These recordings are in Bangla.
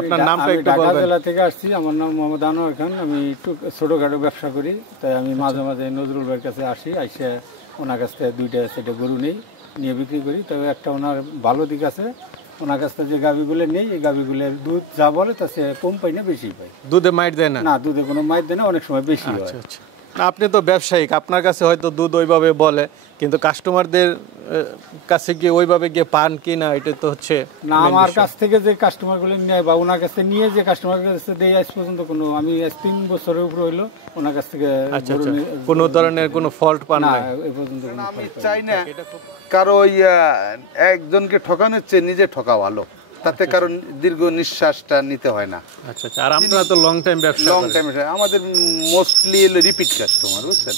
আপনার নামটা একটু ঢাকা বলবেন। জেলা থেকে আসছি, আমার নাম মোহাম্মদ আনোয়ার খান। আমি একটু ছোটখাটো ব্যবসা করি, তাই আমি মাঝে মাঝে নজরুল ভাইয়ের কাছে আসি, আইসে ওনার কাছ থেকে 2টা 4টা গরু নিয়ে বিক্রি করি। তবে একটা ওনার ভালো দিক আছে, ওনার কাছ থেকে যে গাভিগুলো নেই, এই গাভিগুলোর দুধ যা বলে তা সে কম পাই না, বেশি পাই। দুধে মাইট দেয় না? না, দুধে কোনো মাইর দেয় না, অনেক সময় বেশি হয়। আচ্ছা আচ্ছা। না, আপনি তো ব্যবসায়িক, আপনার কাছে হয়তো দুধ ওইভাবে বলে, কিন্তু কাস্টমারদের কাছে গিয়ে ওইভাবে গিয়ে পান কি না, এটা তো হচ্ছে না, আমার কাছ থেকে যে কাস্টমারগুলো নেয় বা ওনার কাছে নিয়ে যে কাস্টমার কাছে দেয়, আজ পর্যন্ত কোনো, আমি 3 বছরের উপর হইলো ওনার কাছ থেকে কোনো ধরনের কোনো ফল্ট পান না, না? এই পর্যন্ত কোনো আমি চাই না কারো একজনকে ঠকানোর চেয়ে নিজে ঠকা ভালো, তাতে কারণ দীর্ঘ নিঃশ্বাসটা নিতে হয় না। আচ্ছা আচ্ছা। আর আপনারা তো লং টাইম ব্যবসা লং করেন। টাইম আমাদের মোস্টলি রিপিট কাস্টমার, বুঝছেন।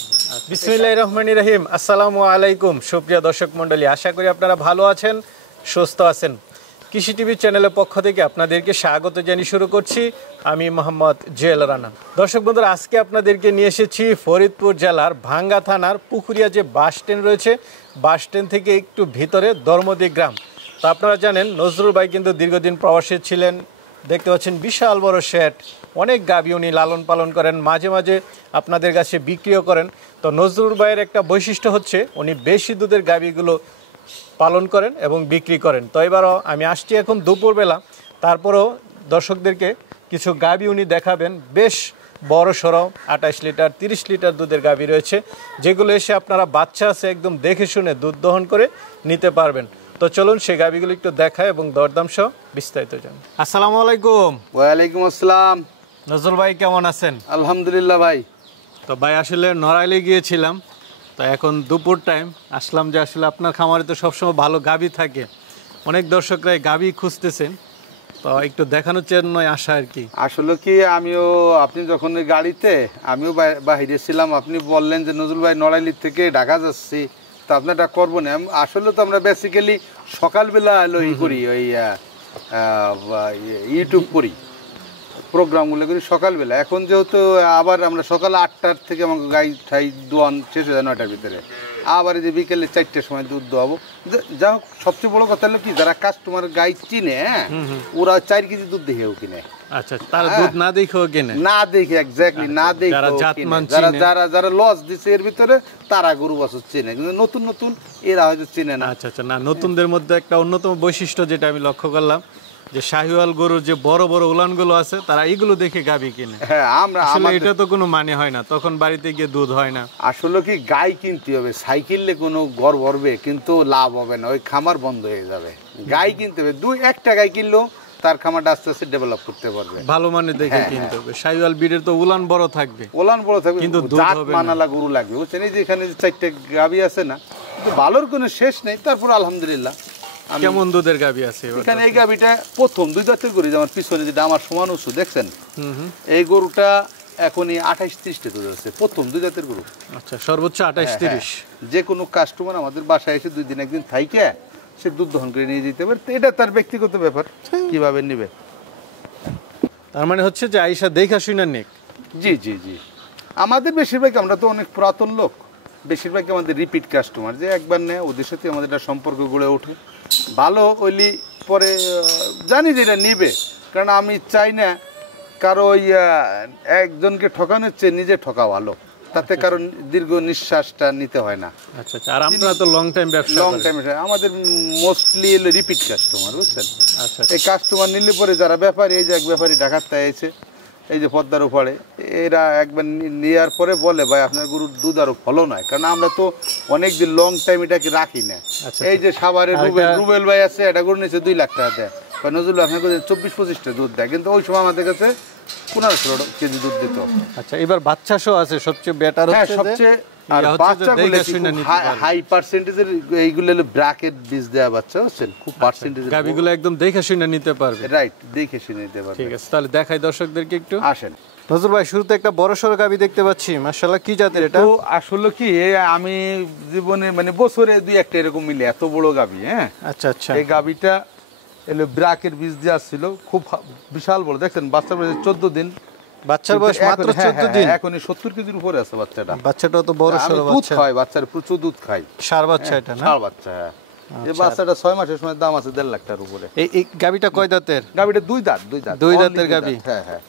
বিসমিল্লাহির রহমানির রহিম। আসসালামু আলাইকুম সুপ্রিয় দর্শক মণ্ডলী, আশা করি আপনারা ভালো আছেন, সুস্থ আছেন। কৃষি টিভি চ্যানেলের পক্ষ থেকে আপনাদেরকে স্বাগত জানিয়ে শুরু করছি আমি মোহাম্মদ জুয়েল রানা। দর্শক বন্ধুরা, আজকে আপনাদেরকে নিয়ে এসেছি ফরিদপুর জেলার ভাঙ্গা থানার পুকুরিয়া যে বাস স্ট্যান্ড রয়েছে, বাস স্ট্যান্ড থেকে একটু ভিতরে দরমদি গ্রাম। তো আপনারা জানেন নজরুল ভাই কিন্তু দীর্ঘদিন প্রবাসী ছিলেন। দেখতে পাচ্ছেন বিশাল বড় শেড, অনেক গাভী উনি লালন পালন করেন, মাঝে মাঝে আপনাদের কাছে বিক্রিও করেন। তো নজরুল ভাইয়ের একটা বৈশিষ্ট্য হচ্ছে উনি বেশি দুধের গাভীগুলো পালন করেন এবং বিক্রি করেন। তো এবারও আমি আসছি এখন দুপুরবেলা, তারপরেও দর্শকদেরকে কিছু গাভী উনি দেখাবেন। বেশ বড় সড়ো 28 লিটার 30 লিটার দুধের গাভী রয়েছে, যেগুলো এসে আপনারা বাচ্চা আছে একদম দেখে শুনে দুধ দহন করে নিতে পারবেন। তো চলুন সেই গাভীগুলো একটু দেখায় এবং দরদাম সহ বিস্তারিত জানুন। আসসালামু আলাইকুম। ওয়ালাইকুম আসসালাম। নজরুল ভাই কেমন আছেন? আলহামদুলিল্লাহ ভাই। তো ভাই আসলে নড়াইলে গিয়েছিলাম, তো এখন দুপুর টাইম আসলাম, যে আসলে আপনার খামারে তো সবসময় ভালো গাভী থাকে, অনেক দর্শকরাই গাভী খুঁজতেছেন, তো একটু দেখানোর জন্য আসা আর কি। আসলে কি আপনি যখন ওই গাড়িতে, আমিও বাহিরে ছিলাম, আপনি বললেন যে নজরুল ভাই নড়াইলি থেকে ঢাকা যাচ্ছি, তো আপনারটা করবো না। আসলে তো আমরা বেসিক্যালি সকালবেলা করি, ওই ইউটিউব করি, প্রোগ্রামগুলো করি সকালবেলা। এখন যেহেতু আবার আমরা সকাল 8টার থেকে আমার গাই ঠাই দোয়ান শেষ হয়ে যায় 9টার ভিতরে, আবার এই যে বিকেলে 4টার সময় দুধ দোয়াবো। যা হোক, সবচেয়ে বড় কথা হলো কি, যারা কাস্টমার গাই চিনে, ওরা 4 কেজি দুধ দেখেও কিনে। আচ্ছা, তারা দুধ না দেখেও কিনে? না দেখে, এক্স্যাক্টলি না দেখে যারা লস দিচ্ছে এর ভিতরে, তারা গরু বছর চেনে, কিন্তু নতুন নতুন এরা হয়তো চেনে না। আচ্ছা আচ্ছা। না, নতুনদের মধ্যে একটা অন্যতম বৈশিষ্ট্য যেটা আমি লক্ষ্য করলাম, যে শাহিওয়াল গরুর যে বড় বড় উলানগুলো আছে, তারা এইগুলো দেখে গাভী কিনে। হ্যাঁ, আসলে এটা তো কোনো মানে হয় না, তখন বাড়িতে গিয়ে দুধ হয় না। আসলে কি, গাই কিনতে হবে, সাইকেলে কোনো ঘর ভরবে কিন্তু লাভ হবে না, ওই খামার বন্ধ হয়ে যাবে। গাই কিনতে হবে, 1টা গাই কিনলেও তার খামারটা আস্তে আস্তে ডেভেলপ করতে পারবে। ভালো মানে দেখে কিনতে হবে। শাহিওয়াল ব্রিডের তো উলান বড় থাকবে, উলান বড় থাকবে, কিন্তু দুধ হবে না। মানালা গরু লাগবে, বুঝছেন। এই যে এখানে 4টে গাভী আছে না, কিন্তু ভালোর কোনো শেষ নেই। তারপর আলহামদুলিল্লাহ। কেমন দুধের গাভী আছে এখানে? এই গাভীটা প্রথম 2 দাঁতের গরু, যেমন পিছনে যেটা আমার সমান উঁচু দেখছেন, এই গরুটা এখনই 28-30টা দুধ আছে, প্রথম 2 দাঁতের গরু। আচ্ছা, সর্বোচ্চ 28-30। যে কোনো কাস্টমার আমাদের বাসায় এসে 2 দিন 1 দিন থাইকে সে দুধ দহন করে নিয়ে যেতে পারে, এটা তার ব্যক্তিগত ব্যাপার, কিভাবে নেবে। তার মানে হচ্ছে যে আইসা দেখা শুনা নেক। জি জি জি। আমাদের বেশিরভাগ, আমরা তো অনেক পুরাতন লোক, বেশিরভাগই আমাদের রিপিট কাস্টমার, যে একবার নেয় ওদের সাথে আমাদের একটা সম্পর্ক গড়ে ওঠে। ভালো হইলি পরে জানি যে এটা নিবে, কারণ আমি চাই না কারো একজনকে ঠকানোর চেয়ে নিজে ঠকা ভালো, তাতে কারণ দীর্ঘ নিঃশ্বাসটা নিতে হয় না। আচ্ছা আচ্ছা। আর আপনারা তো লং টাইম ব্যবসা লং টাইম, আমাদের মোস্টলি রিপিট কাস্টমার, বুঝছেন। আচ্ছা। এই কাস্টমার নিলে পরে যারা ব্যাপারী, এই যে এক ব্যাপারী ঢাকাতে এসে এই যে পদ্মার উপরে, এরা একবার নেওয়ার পরে বলে, ভাই আপনার গরুর দুধ আরো ভালো নয়, কারণ আমরা তো অনেকদিন লং টাইম এটাকে রাখি না। এই যে সাভারের রুবেল ভাই আছে, এটা গরু নিয়েছে 2 লাখ টাকা দেয়, নজরুল আপনার 24-25টা দুধ দেয়, কিন্তু ওই সময় আমাদের কাছে 15-16 কেজি দুধ দিত। আচ্ছা, এবার বাচ্চা সহ আছে, সবচেয়ে বেটার হচ্ছে সবচেয়ে হাই পার্সেন্টেজের এইগুলো হলো ব্র্যাকেট বীজ দেওয়া বাচ্চা, বুঝছেন, খুব পার্সেন্টেজ। গাভীগুলো একদম দেখে শুনে নিতে পারবে। রাইট, দেখে শুনে নিতে পারবে। ঠিক আছে, তাহলে দেখাই দর্শকদেরকে একটু। আসেন নজরুল ভাই, শুরুতে একটা বড় সড়ো গাভী দেখতে পাচ্ছি, মাশাআল্লাহ। কি জাতের এটা? তো আসলে কি, আমি জীবনে মানে বছরে 2-1টা এরকম মিলে এত বড় গাভী। হ্যাঁ, আচ্ছা আচ্ছা। এই গাভীটা এলো ব্র্যাকের বীজ দেওয়া ছিল, খুব বিশাল বড়, দেখছেন বাচ্চার বয়স 14 দিন। বাচ্চার বয়স মাত্র 14 দিন, এখনই 70 কেজির উপরে আছে বাচ্চাটা। বাচ্চাটাও তো বড় সড়ো দুধ খায়, বাচ্চার প্রচুর দুধ খায়। ষাঁড় বাচ্চা এটা না? ষাঁড় বাচ্চা, হ্যাঁ। এই বাচ্চাটা 6 মাসের সময় দাম আছে 1.5 লাখ টাকার উপরে। এই গাবিটা কয় দাঁতের? গাবিটা দুই দাঁত। দুই দাঁতের গাবি। হ্যাঁ হ্যাঁ,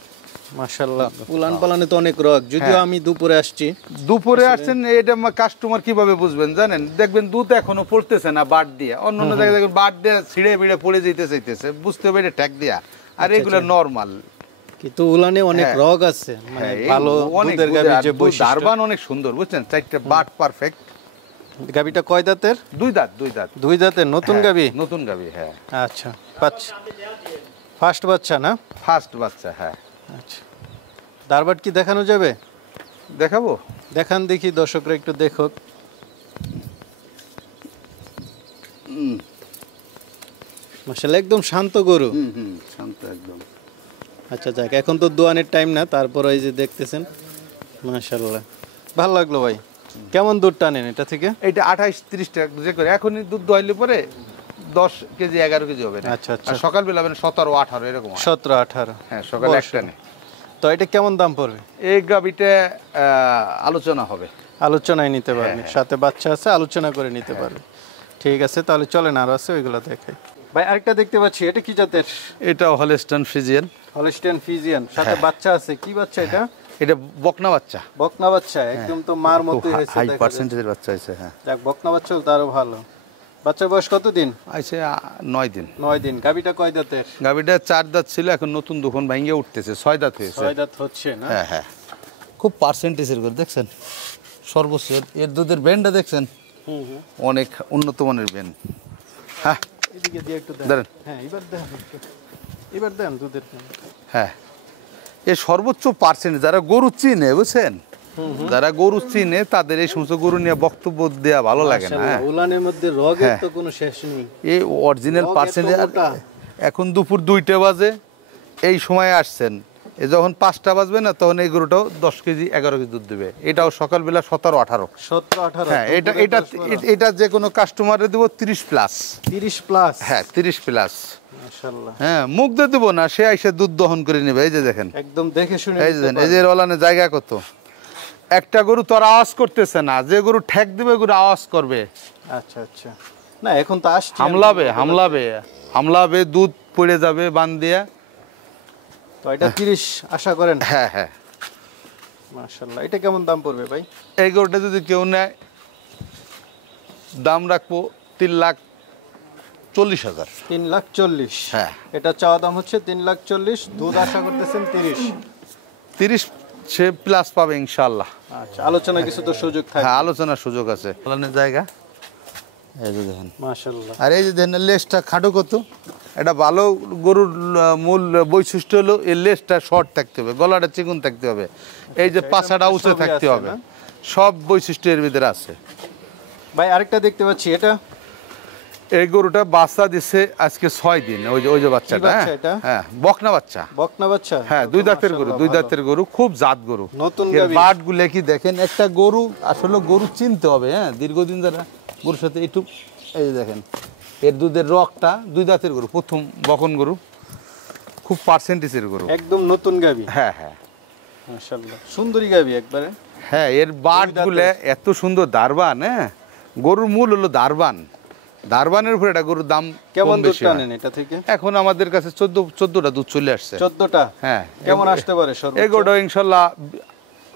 মাশাআল্লাহ, উলান পালানে তো অনেক রগ, যদিও আমি দুপুরে আসছি। দুপুরে আসছেন, এটা কাস্টমার কিভাবে বুঝবেন জানেন? দেখবেন দুধ এখনো পড়তেছে না বাট দিয়ে, অন্য অন্য জায়গায় দেখবেন বাট দিয়ে ছিঁড়ে বিড়ে পড়ে যেতে চাইতেছে, বুঝতে হবে এটা ট্যাগ দিয়া। আর এগুলো নরমাল, কিন্তু উলানে অনেক রগ আছে, মানে ভালো দুধের গাবি যে বৈশিষ্ট্য। দারবান অনেক সুন্দর, বুঝছেন? চারটা বাট পারফেক্ট। গাবিটা কয় দাঁতের? দুই দাঁত। দুই দাঁতের নতুন গাবি? নতুন গাবি, হ্যাঁ। আচ্ছা, বাচ্চা ফার্স্ট বাচ্চা না? ফার্স্ট বাচ্চা, হ্যাঁ। আচ্ছা, দারবাট কি দেখানো যাবে? দেখাবো, দেখান দেখি, দর্শকরা একটু দেখুক। মাশাআল্লাহ, একদম শান্ত গরু। শান্ত একদম। আচ্ছা যাক, এখন তো দোয়ানের টাইম না, তারপর এই যে দেখতেছেন, মাশাআল্লাহ ভালো লাগলো ভাই। কেমন দুধ টানেন এটা থেকে? এটা 28-30 টাকা যে করে, এখনই দুধ দোয়াইলে পরে 10 কেজি 11 কেজি হবে না। আচ্ছা আচ্ছা, আর সকালবেলা 17-18 এরকম হয়। 17-18, হ্যাঁ, সকালে একটা নেই। তো এটা কেমন দাম পড়বে? এই গাবিটা আলোচনা হবে, আলোচনায় নিতে পারবে, সাথে বাচ্চা আছে, আলোচনা করে নিতে পারবে। ঠিক আছে, তাহলে চলেন, আরো আছে ওইগুলো দেখাই। ভাই আরেকটা দেখতে পাচ্ছি, এটা কি জাতের? এটা হলস্টাইন ফ্রিজিয়ান। হলস্টাইন ফ্রিজিয়ান, সাথে বাচ্চা আছে। কি বাচ্চা এটা? এটা বকনা বাচ্চা। বকনা বাচ্চা, একদম তো মার মতোই হয়েছে, হাই পার্সেন্টেজের বাচ্চা আছে। হ্যাঁ, যাক, বকনা বাচ্চা হলে তো আরো ভালো। বাচ্চার বয়স কতদিন? আছে 9 দিন। 9 দিন। গাবিটা কয় দাঁতের? গাবিটা 4 দাঁত ছিল, এখন নতুন দুখন ভাঙিয়ে উঠতেছে, 6 দাঁত হয়েছে। 6 দাঁত হচ্ছে না? হ্যাঁ হ্যাঁ, খুব পার্সেন্টেজের করে দেখছেন, সর্বোচ্চ। এর দুধের ব্যান্ডটা দেখছেন, অনেক উন্নত মানের ব্যান্ড। হ্যাঁ, এদিকে দিয়ে একটু দেন। হ্যাঁ, এবার দেন দুধের। হ্যাঁ, এর সর্বোচ্চ পার্সেন্ট যারা গরু চিনে, বুঝছেন, যারা গরু চিনে তাদের এই সমস্ত গরু নিয়ে বক্তব্য দেওয়া ভালো লাগে না। উলানের মধ্যে রগের তো কোনো শেষ নেই, এই অরিজিনাল পার্সেন্ট। এখন দুপুর 2টা বাজে, এই সময় আসছেন, এ যখন 5টা বাজবে না, তখন এই গরুটাও 10 কেজি 11 কেজি দুধ দেবে। এটাও সকালবেলা 17-18। 17-18। হ্যাঁ, এটা যে কোনো কাস্টমারে দেবো 30+। 30+? হ্যাঁ, 30+। মাশাআল্লাহ। হ্যাঁ, মুখ দিয়ে দেবো না, সে আইসা দুধ দহন করে নেবে। এই যে দেখেন, একদম দেখে শুনে। এই যে দেখেন, এই যে রলানের জায়গা কত। একটা গরু তো আর আওয়াজ করতেছে না, যে গরু ঠেক দিবে গরু আওয়াজ করবে। আচ্ছা আচ্ছা, না এখন তো আসছে, হামলাবে, দুধ পড়ে যাবে বান দিয়া। তো এটা 30 আশা করেন? হ্যাঁ হ্যাঁ, মাশাআল্লাহ। এটা কেমন দাম পড়বে ভাই? এই গরুটা যদি কেউ নেয়, দাম রাখবো 3,40,000। 3,40,000? হ্যাঁ, এটা চাওয়া দাম হচ্ছে 3,40,000, দুধ আশা করতেছেন 30 সে প্লাস পাবে ইনশাআল্লাহ। আচ্ছা, আলোচনা কিছু তো সুযোগ থাকে? হ্যাঁ, আলোচনার সুযোগ আছে। রলানের জায়গা, এই যে দেখেন, মাশাআল্লাহ। আর এই যে দেখেন লেজটা খাটো কত। এটা ভালো গরুর মূল বৈশিষ্ট্য হলো এর লেজটা শর্ট থাকতে হবে, গলাটা চিকন থাকতে হবে, এই যে পাছাটা উঁচু থাকতে হবে, সব বৈশিষ্ট্য এর ভিতরে আছে। ভাই আরেকটা দেখতে পাচ্ছি, এটা? এই গরুটা বাচ্চা দিছে আজকে 6 দিন। ওই যে বাচ্চাটা, হ্যাঁ, বকনা বাচ্চা। বকনা বাচ্চা? হ্যাঁ, 2 দাঁতের গরু, খুব জাত গরু। নতুন বাট গুলো কি দেখেন, একটা গরু আসলে গরু চিনতে হবে। হ্যাঁ, দীর্ঘদিন যারা গরুর সাথে একটু, এই যে দেখেন, এর দুধের রকটা, 2 দাঁতের গরু, প্রথম বকন গরু, খুব পার্সেন্টেজের গরু, একদম নতুন গাবি। হ্যাঁ হ্যাঁ, মাশাআল্লাহ, সুন্দরী গাবি একবারে। হ্যাঁ, এর বাট গুলো এত সুন্দর, দারবান। হ্যাঁ, গরুর মূল হলো দারবান, দারবানের উপরে এটা গরুর দাম কেমন দুধ টানেন এটা থেকে? এখন আমাদের কাছে 14টা দুধ চলে আসছে। 14টা? হ্যাঁ। কেমন আসতে পারে সর্বোচ্চ? এগোটা ইনশাআল্লাহ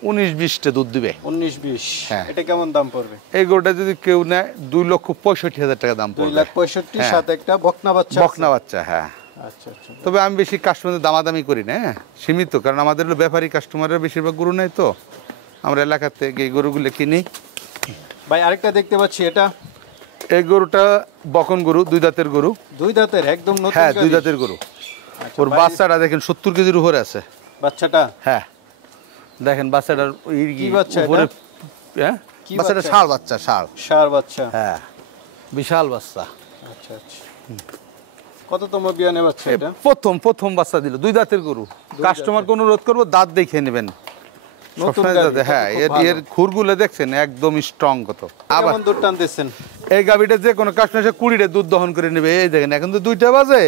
19-20টা দুধ দিবে। 19-20? হ্যাঁ। এটা কেমন দাম পড়বে? এই গরুটা যদি কেউ নেয় 2,65,000 টাকা দাম পড়বে। 2,65,000, সাথে একটা বকনা বাচ্চা? বকনা বাচ্চা, হ্যাঁ। আচ্ছা আচ্ছা। তবে আমি বেশি কাস্টমারদের দামাদামি করি না, সীমিত, কারণ আমাদের হলো ব্যাপারী কাস্টমারের বেশিরভাগ গরু নেই, তো আমরা এলাকার থেকে এই গরুগুলো কিনি। ভাই আরেকটা দেখতে পাচ্ছি, এটা? এই গরুটা বকন গরু, 2 দাঁতের গরু। 2 দাঁতের, একদম নতুন? হ্যাঁ, 2 দাঁতের গরু। ওর বাচ্চাটা দেখেন 70 কেজির উপরে আছে বাচ্চাটা। হ্যাঁ, দেখেন বাচ্চাটার কি বাচ্চা উপরে। হ্যাঁ, বাচ্চাটা ষাঁড় বাচ্চা, ষাঁড় বাচ্চা। হ্যাঁ, বিশাল বাচ্চা। আচ্ছা আচ্ছা। কততম বিয়ানে বাচ্চা এটা? প্রথম বাচ্চা দিল, 2 দাঁতের গরু। কাস্টমারকে অনুরোধ করবো দাঁত দেখে নেবেন। হ্যাঁ, এর খুরগুলো দেখছেন একদম স্ট্রং কত। আবার দুধ টানতেছেন? এই গাবিটা যে কোনো কাস্টমার 20টা দুধ দহন করে নেবে। এই দেখেন, এখন তো 2টা বাজে,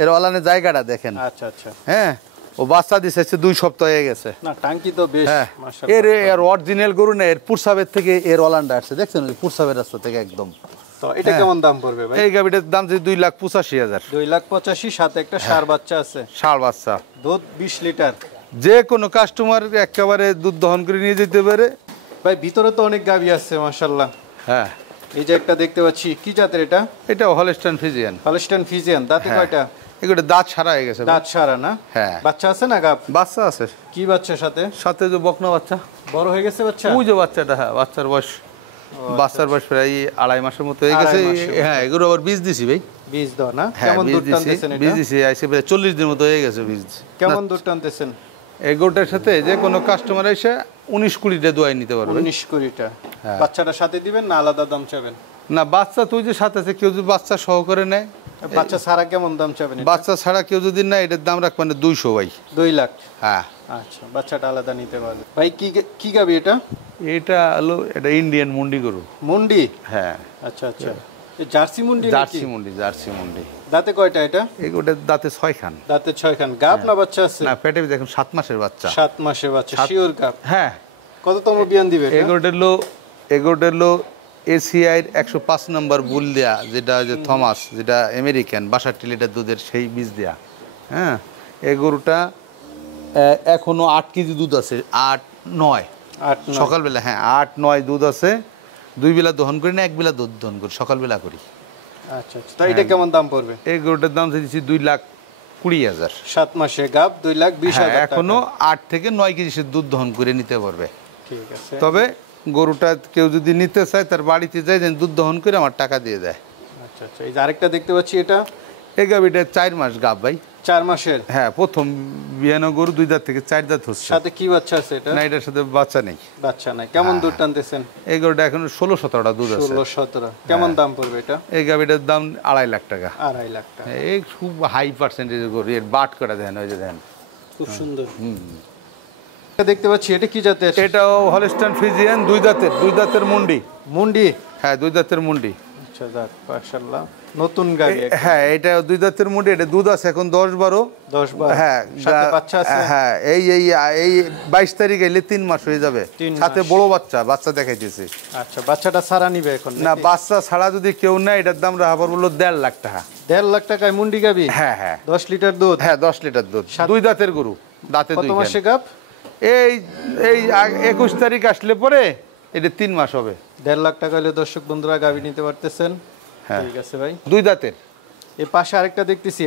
এর ওলানের জায়গাটা দেখেন। আচ্ছা আচ্ছা। হ্যাঁ, ও বাচ্চা দিছে 2 সপ্তাহ হয়ে গেছে। না, টাঙ্কি তো বেশ। হ্যাঁ, মাশাআল্লাহ। এর অরিজিনাল গরু না, এর পুরসাবের থেকে এর ওলানটা আসছে, দেখছেন, ওই পুরসাবের রাস্তা থেকে একদম। তো এটা কেমন দাম পড়বে ভাই? এই গাভিটার দাম যে 2,85,000। 2,85,000, সাথে একটা ষাঁড় বাচ্চা আছে, ষাঁড় বাচ্চা। দুধ 20 লিটার। যে কোনো কাস্টমার একেবারে দুধ দহন করে নিয়ে যেতে পারে। ভাই ভিতরে তো অনেক গাভী আছে মাশাআল্লাহ। হ্যাঁ, এই যে একটা দেখতে পাচ্ছি, কি জাতের এটা? এটা হলস্টাইন ফ্রিজিয়ান। Holstein Friesian. দাঁতে কয়টা? এগুলো দাঁত ছাড়া হয়ে গেছে। দাঁত সারা না? হ্যাঁ। বাচ্চা আছে না গাব? বাচ্চা আছে। কি বাচ্চা সাথে? সাথে যে বকনা বাচ্চা বড় হয়ে গেছে বাচ্চা? ওই যে বাচ্চাটা, হ্যাঁ বাচ্চার বয়স, বাচ্চার বয়স প্রায় 2.5 মাসের মতো হয়ে গেছে। 2.5 মাসের। হ্যাঁ, এগুলো আবার বীজ দিছি ভাই। বীজ দাও না? হ্যাঁ, কেমন বীজ দুধ দিছি, টানতেছেন বীজ এটা? দিছি আইসে প্রায় 40 দিনের মতো হয়ে গেছে বীজ। কেমন দুধ টানতেছেন? এগোটার সাথে যে কোনো কাস্টমার এসে 19-20টা দোয়াই নিতে পারবে। 19-20টা। বাচ্চাটা সাথে দিবেন না আলাদা দাম চাবেন? না, বাচ্চা তুই যে সাথে আছে, কেউ যদি বাচ্চা সহকারে নেয়। বাচ্চা ছাড়া কেমন দাম চাবেন? বাচ্চা ছাড়া কেউ যদি নেয়, এটার দাম রাখবেন 200 ভাই। 2 লাখ। হ্যাঁ। আচ্ছা, বাচ্চাটা আলাদা নিতে পারবে। ভাই কি গাবি এটা? এটা হলো এটা ইন্ডিয়ান মুন্ডি গরু। মুন্ডি? হ্যাঁ। আচ্ছা আচ্ছা, এই জার্সি মুন্ডি নাকি? জার্সি মুন্ডি। দাঁতে কয়টা এটা? এগুলোর দাঁতে 6 খান। দাঁতে 6 খান। গাব না বাচ্চা আছে? না, পেটে দেখুন 7 মাসের বাচ্চা। 7 মাসের বাচ্চা, শিওর গাব? হ্যাঁ। কততম বিয়ান দিবে এটা? এগুলোর লো এসিআই 105 নম্বর বুল দেয়া, যেটা যে থমাস, যেটা আমেরিকান 62 লিটার দুধের সেই বীজ দেয়া। হ্যাঁ, এই গরুটা এখনো 8 কেজি দুধ আছে। 8-9 সকালবেলা। হ্যাঁ, 8-9 দুধ আছে। 2 বেলা দহন করি না, 1 বেলা দুধ দহন করি, সকালবেলা করি। আচ্ছা আচ্ছা, তাই এটা কেমন দাম পড়বে? এই গরুটার দাম দিচ্ছি 2,20,000। 7 মাসে গাব 2,20,000 টাকা। এখনো 8 থেকে 9 কেজি সে দুধ দহন করে নিতে পারবে। ঠিক আছে। তবে গরুটা কেউ যদি নিতে চায়, তার বাড়িতে যায়, যেন দুধ দহন করে আমার টাকা দিয়ে দেয়। আচ্ছা আচ্ছা, এই যে আরেকটা দেখতে পাচ্ছি, এটা? এই গাভিটা 4 মাস গাব ভাই। 4 মাসের? হ্যাঁ, প্রথম বিয়ানো গরু, 2 দাঁত থেকে 4 দাঁত হচ্ছে। সাথে কি বাচ্চা আছে এটা? না, এটার সাথে বাচ্চা নেই। বাচ্চা নাই। কেমন দুধ টানতেছেন? এই গরুটা এখন 16-17টা দুধ আছে। 16-17। কেমন দাম পড়বে এটা? এই গাভিটার দাম 2.5 লাখ টাকা। 2.5 লাখ টাকা। এই খুব হাই পার্সেন্টেজ গরু, এর বাট করা দেন, ওই যে দেন, খুব সুন্দর। দেখতে পাচ্ছি, এটা কি জাতের? এটাও হলস্টাইন ফ্রিজিয়ান, 2 দাঁতের মুন্ডি। মুন্ডি? হ্যাঁ, 2 দাঁতের মুন্ডি। আচ্ছা, যাক মাশাআল্লাহ, নতুন গাবি। হ্যাঁ, এটা 2 দাঁতের মুন্ডি। এটা দুধ আছে এখন 10-12। 10-12? হ্যাঁ, সাথে বাচ্চা আছে? হ্যাঁ, এই 22 তারিখ এলে 3 মাস হয়ে যাবে। সাথে বড় বাচ্চা দেখাইতেছি। আচ্ছা, বাচ্চাটা ছাড়া নিবে এখন না, নাকি? বাচ্চা ছাড়া যদি কেউ নেয়, এটার দাম রাখা বললো 1.5 লাখ টাকা। 1.5 লাখ টাকায় মুন্ডি গাবি? হ্যাঁ হ্যাঁ। 10 লিটার দুধ? হ্যাঁ, 10 লিটার দুধ। 2 দাঁতের গরু, দাঁতে 2 কত মাসে গাব? এই 21 তারিখ আসলে পরে এটা 3 মাস হবে। 1.5 লাখ টাকা হলে দর্শক বন্ধুরা গাবি নিতে পারতেছেন। হ্যাঁ, ঠিক আছে ভাই। 2 দাঁতের। এর পাশে আরেকটা দেখতেছি,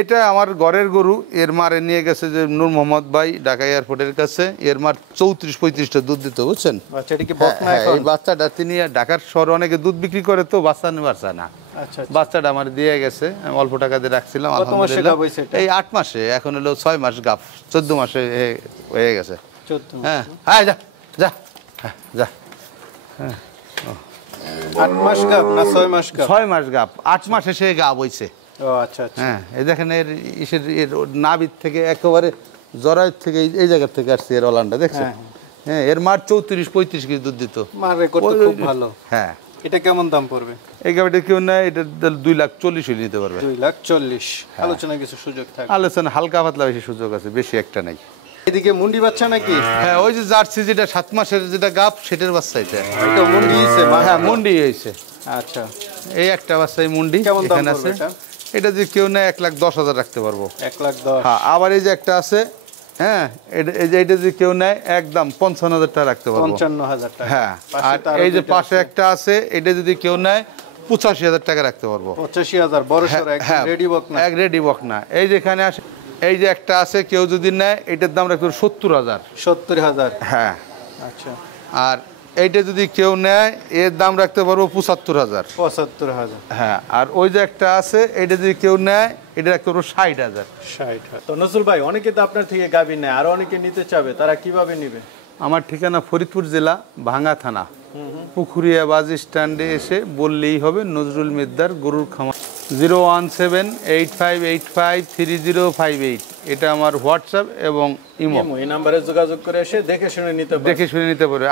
এটা আমার ঘরের গরু। এর মারে নিয়ে গেছে যে নূর মোহাম্মদ ভাই, ঢাকা এয়ারপোর্টের কাছে। এর মার 34-35টা দুধ দিত, বুঝছেন? আচ্ছা, এটা কি বকনা হ্যাঁ, এখন? এই বাচ্চাটা তিনি ঢাকার শহরে অনেকে দুধ বিক্রি করে, তো বাচ্চা না। আচ্ছা, বাচ্চাটা আমার দিয়ে গেছে, আমি অল্প টাকা দিয়ে রাখছিলাম। কত মাসে গাব হইছে এটা? এই 8 মাসে, এখন হলো 6 মাস গাব, 14 মাসে হয়ে গেছে। 14 মাস? হ্যাঁ হ্যাঁ, যা যা, যা। 8 মাস গাব না 6 মাস গাব? 6 মাস গাব, 8 মাসে সে গাব হইছে। ও আচ্ছা আচ্ছা। হ্যাঁ, এই দেখেন এর নাভির থেকে একেবারে জরায়ুর থেকে এই জায়গা থেকে আসছে এর ওলানটা, দেখছেন? হ্যাঁ, এর মার 34-35 কেজি দুধ দিত। মার রেকর্ড তো খুব ভালো। হ্যাঁ। এটা কেমন দাম পড়বে? এই গাভিটা কেউ নেয়, এটা 2,40,000 হলে নিতে পারবে। 2,40,000। আলোচনা কিছু সুযোগ থাকে? আলোচনা হালকা পাতলা বেশি সুযোগ আছে, বেশি একটা নাই। এদিকে মুন্ডি বাচ্চা নাকি? হ্যাঁ, ওই যে জার্সি যেটা 7 মাসের যেটা গাব, সেটার বাচ্চা এটা। এটা মুন্ডি হইছে? হ্যাঁ, মুন্ডি হয়েছে। আচ্ছা, এই একটা বাচ্চাই মুন্ডি। কেমন দাম এখানে পড়বে আছে। এটা? এটা যে কেউ নেয় 1,10,000 রাখতে পারবো। 1,10,000? হ্যাঁ, আবার এই যে একটা আছে, হ্যাঁ, এটা যে কেউ নেয় একদম 55,000 টাকা রাখতে পারবো। 55,000 টাকা? হ্যাঁ, আর এই যে পাশে একটা আছে, এটা যদি কেউ নেয় 85,000 টাকা রাখতে পারবো। 85,000? বড় সর একদম রেডি বকনা? এক রেডি বকনা। এই যে এখানে আসে, এই যে একটা আছে, কেউ যদি নেয়, এটার দাম রাখতে 70,000। 70,000? হ্যাঁ। আচ্ছা। আর এইটা যদি কেউ নেয়, এর দাম রাখতে পারবো 75,000। 75,000? হ্যাঁ। আর ওই যে একটা আছে, এটা যদি কেউ নেয়, এটা রাখতে পারবো 60,000। 60,000। তো নজরুল ভাই, অনেকে তো আপনার থেকে গাভী নেয়, আরো অনেকে নিতে চাবে, তারা কিভাবে নিবে? আমার ঠিকানা ফরিদপুর জেলা, ভাঙ্গা থানা, পুকুরিয়া বাস স্ট্যান্ডে এসে বললেই হবে নজরুল মেদ্দার গরুর খামার। 01785853058, এটা আমার হোয়াটসঅ্যাপ এবং ইমো। এই নাম্বারে যোগাযোগ করে এসে দেখে শুনে নিতে পারবে। দেখে শুনে নিতে পারবে।